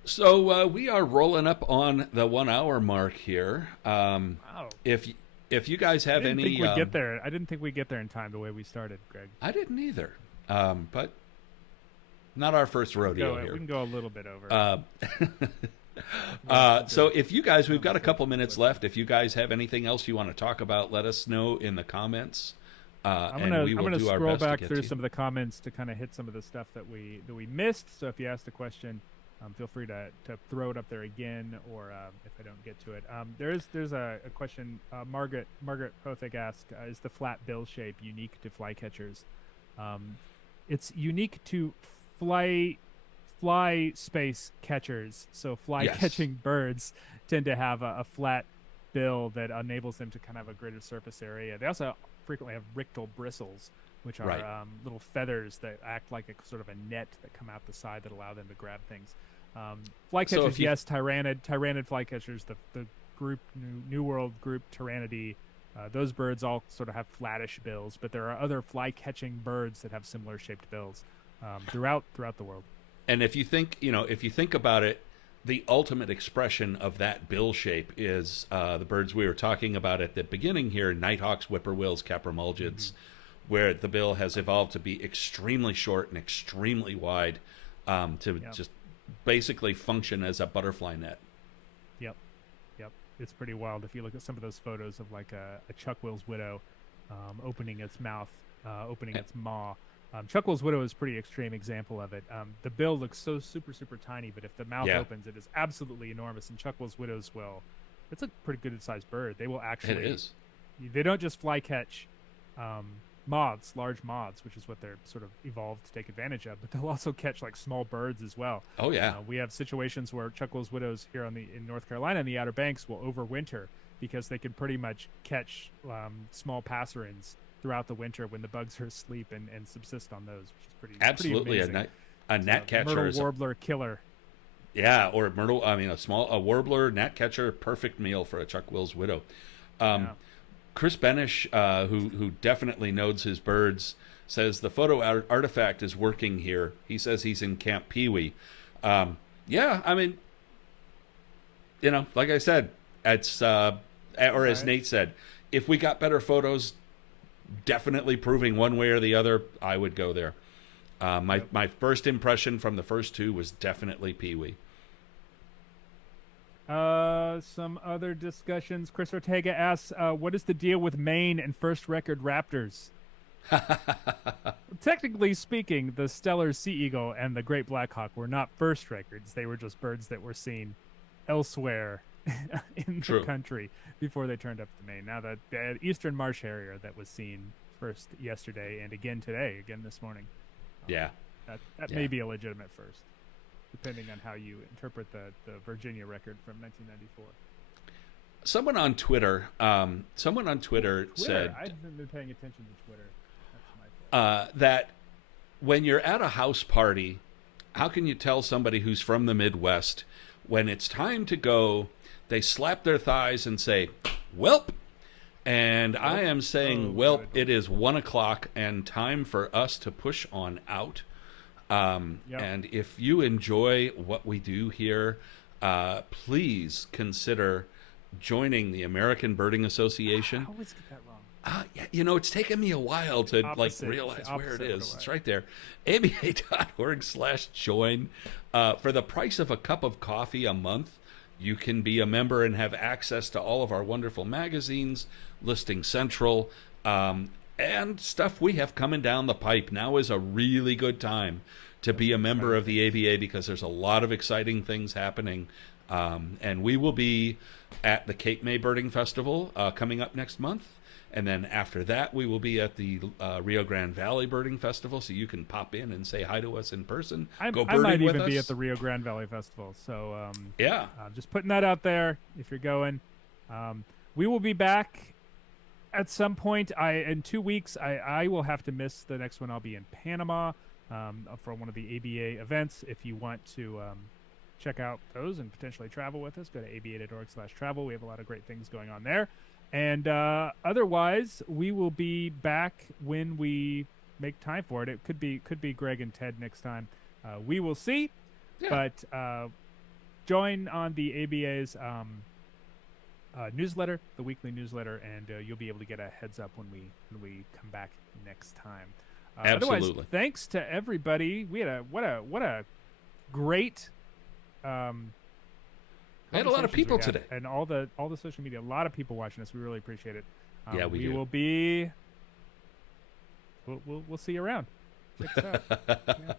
So we are rolling up on the 1 hour mark here. Wow. If you guys have any, think we'd get there. I didn't think we'd get there in time the way we started, Greg. I didn't either. But not our first rodeo here. We can go a little bit over. So if you guys, we've got a couple minutes left. If you guys have anything else you want to talk about, let us know in the comments. I'm gonna scroll back through some of the comments to kind of hit some of the stuff that we missed. So if you asked a question, feel free to throw it up there again, or if I don't get to it. There's a question. Margaret Pothig asked, is the flat bill shape unique to flycatchers? It's unique to fly space catchers. So catching birds tend to have a flat bill that enables them to kind of have a greater surface area. They also frequently have rictal bristles, which are little feathers that act like a sort of a net that come out the side that allow them to grab things. Flycatchers, yes, tyrannid flycatchers, the group New World group Tyrannidae, those birds all sort of have flattish bills, but there are other fly-catching birds that have similar shaped bills throughout the world. And if you think about it, the ultimate expression of that bill shape is the birds we were talking about at the beginning here: nighthawks, whippoorwills, caprimulgids, where the bill has evolved to be extremely short and extremely wide just basically function as a butterfly net. Yep. It's pretty wild if you look at some of those photos of like a chuckwill's widow opening its mouth, opening its maw. Chuckwill's widow is a pretty extreme example of it. The bill looks so super, super tiny, but if the mouth opens, it is absolutely enormous. And Chuckwill's widows it's a pretty good sized bird. They will actually, it is. They don't just fly catch moths, large moths, which is what they're sort of evolved to take advantage of, but they'll also catch like small birds as well. Oh yeah. We have situations where Chuckwill's widows here in North Carolina in the Outer Banks will overwinter because they can pretty much catch small passerines throughout the winter when the bugs are asleep and subsist on those, which is pretty absolutely pretty amazing. A gnatcatcher myrtle warbler killer. Yeah, or myrtle. I mean, a warbler gnatcatcher, perfect meal for a Chuckwill's widow. Chris Benish, who definitely knows his birds, says the photo artifact is working here. He says he's in Camp Pee Wee. Yeah, I mean, like I said, it's or as Nate said, if we got better photos, definitely proving one way or the other, I would go there. My first impression from the first two was definitely Pee Wee. Some other discussions. Chris Ortega asks, what is the deal with Maine and first record raptors? Technically speaking, the Stellar Sea Eagle and the Great Black Hawk were not first records. They were just birds that were seen elsewhere in the country before they turned up to Maine. Now, the Eastern Marsh Harrier that was seen first yesterday and again today, again this morning. That may be a legitimate first, depending on how you interpret the Virginia record from 1994. Someone on Twitter said, I haven't been paying attention to Twitter. That's my fault. That when you're at a house party, how can you tell somebody who's from the Midwest when it's time to go, they slap their thighs and say, "Welp." And I am saying, welp, it is 1 o'clock and time for us to push on out. And if you enjoy what we do here, please consider joining the American Birding Association. I always get that wrong. It's taken me a while to realize where it is. It's right there. aba.org/join. For the price of a cup of coffee a month, you can be a member and have access to all of our wonderful magazines, Listing Central, and stuff we have coming down the pipe. Now is a really good time to be a member of the ABA because there's a lot of exciting things happening. And we will be at the Cape May Birding Festival coming up next month. And then after that, we will be at the Rio Grande Valley Birding Festival, so you can pop in and say hi to us in person. Go birding I might with even us. be at the Rio Grande Valley Festival. So yeah, just putting that out there. If you're going, we will be back at some point. In 2 weeks, I will have to miss the next one. I'll be in Panama for one of the ABA events. If you want to check out those and potentially travel with us, go to aba.org/travel. We have a lot of great things going on there. And otherwise, we will be back when we make time for it. It could be Greg and Ted next time. We will see. Yeah. But join on the ABA's newsletter, the weekly newsletter, and you'll be able to get a heads up when we come back next time. Absolutely. Otherwise, thanks to everybody. We had what a great. We had a lot of people today, and all the social media. A lot of people watching us. We really appreciate it. We do. Will be. We'll see you around. Check us out. Yeah.